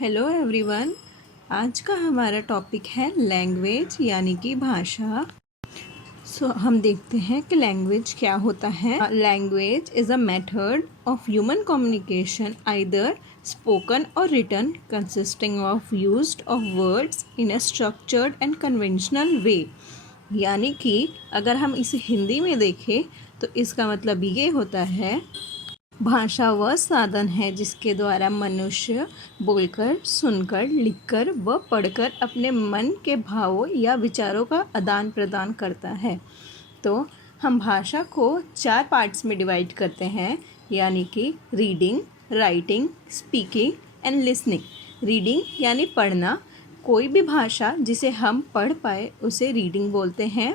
Hello everyone. आज का हमारा टॉपिक है लैंग्वेज यानी कि भाषा। हम देखते हैं कि लैंग्वेज क्या होता है। Language is a method of human communication either spoken और written consisting of used of words in a structured and conventional way. यानी कि अगर हम इसे हिंदी में देखें तो इसका मतलब ये होता है भाषा वह साधन है जिसके द्वारा मनुष्य बोलकर, सुनकर, लिखकर व पढ़कर अपने मन के भावों या विचारों का आदान प्रदान करता है। तो हम भाषा को 4 पार्ट्स में डिवाइड करते हैं, यानी कि reading, writing, speaking and listening. Reading यानी पढ़ना। कोई भी भाषा जिसे हम पढ़ पाए उसे रीडिंग बोलते हैं।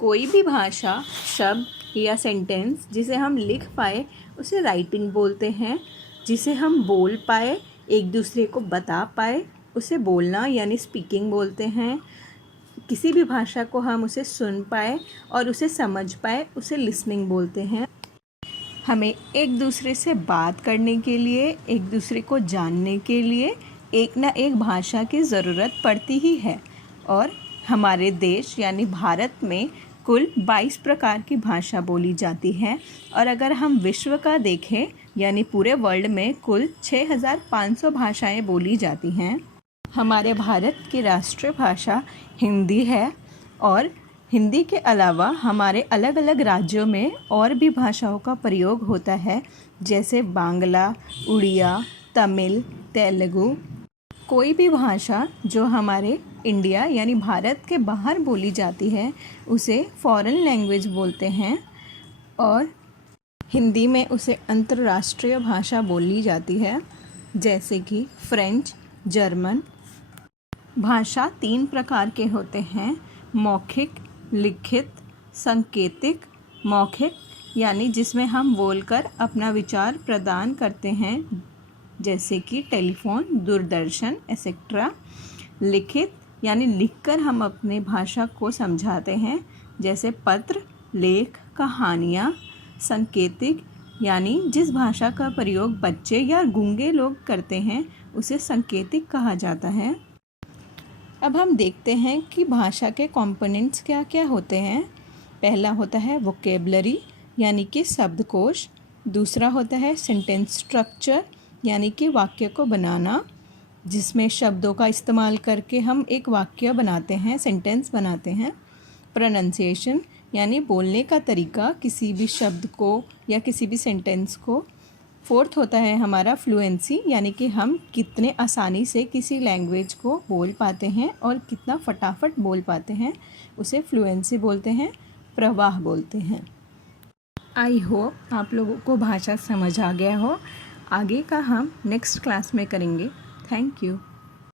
कोई भी भाषा, शब्द या सेंटेंस जिसे हम लिख पाए उसे राइटिंग बोलते हैं। जिसे हम बोल पाए, एक दूसरे को बता पाए, उसे बोलना यानी स्पीकिंग बोलते हैं। किसी भी भाषा को हम उसे सुन पाए और उसे समझ पाए, उसे लिसनिंग बोलते हैं। हमें एक दूसरे से बात करने के लिए, एक दूसरे को जानने के लिए एक ना एक भाषा की ज़रूरत पड़ती ही है। और हमारे देश यानी भारत में कुल 22 प्रकार की भाषा बोली जाती है। और अगर हम विश्व का देखें यानी पूरे वर्ल्ड में कुल 6500 भाषाएं बोली जाती हैं। हमारे भारत की राष्ट्रीय भाषा हिंदी है और हिंदी के अलावा हमारे अलग अलग राज्यों में और भी भाषाओं का प्रयोग होता है, जैसे बांग्ला, उड़िया, तमिल, तेलुगु। कोई भी भाषा जो हमारे इंडिया यानी भारत के बाहर बोली जाती है उसे फॉरेन लैंग्वेज बोलते हैं और हिंदी में उसे अंतर्राष्ट्रीय भाषा बोली जाती है, जैसे कि फ्रेंच, जर्मन। भाषा 3 प्रकार के होते हैं, मौखिक, लिखित, सांकेतिक। मौखिक यानी जिसमें हम बोलकर अपना विचार प्रदान करते हैं, जैसे कि टेलीफोन, दूरदर्शन एक्सेट्रा। लिखित यानी लिखकर हम अपने भाषा को समझाते हैं, जैसे पत्र, लेख, कहानियाँ। सांकेतिक यानी जिस भाषा का प्रयोग बच्चे या गूंगे लोग करते हैं उसे सांकेतिक कहा जाता है। अब हम देखते हैं कि भाषा के कंपोनेंट्स क्या क्या होते हैं। पहला होता है वोकेबलरी यानी कि शब्दकोश। दूसरा होता है सेंटेंस स्ट्रक्चर यानी कि वाक्य को बनाना, जिसमें शब्दों का इस्तेमाल करके हम एक वाक्य बनाते हैं, सेंटेंस बनाते हैं। प्रोनंसिएशन यानी बोलने का तरीका किसी भी शब्द को या किसी भी सेंटेंस को। फोर्थ होता है हमारा फ्लुएंसी यानी कि हम कितने आसानी से किसी लैंग्वेज को बोल पाते हैं और कितना फटाफट बोल पाते हैं, उसे फ्लुएंसी बोलते हैं, प्रवाह बोलते हैं। आई होप आप लोगों को भाषा समझ आ गया हो। आगे का हम नेक्स्ट क्लास में करेंगे। Thank you.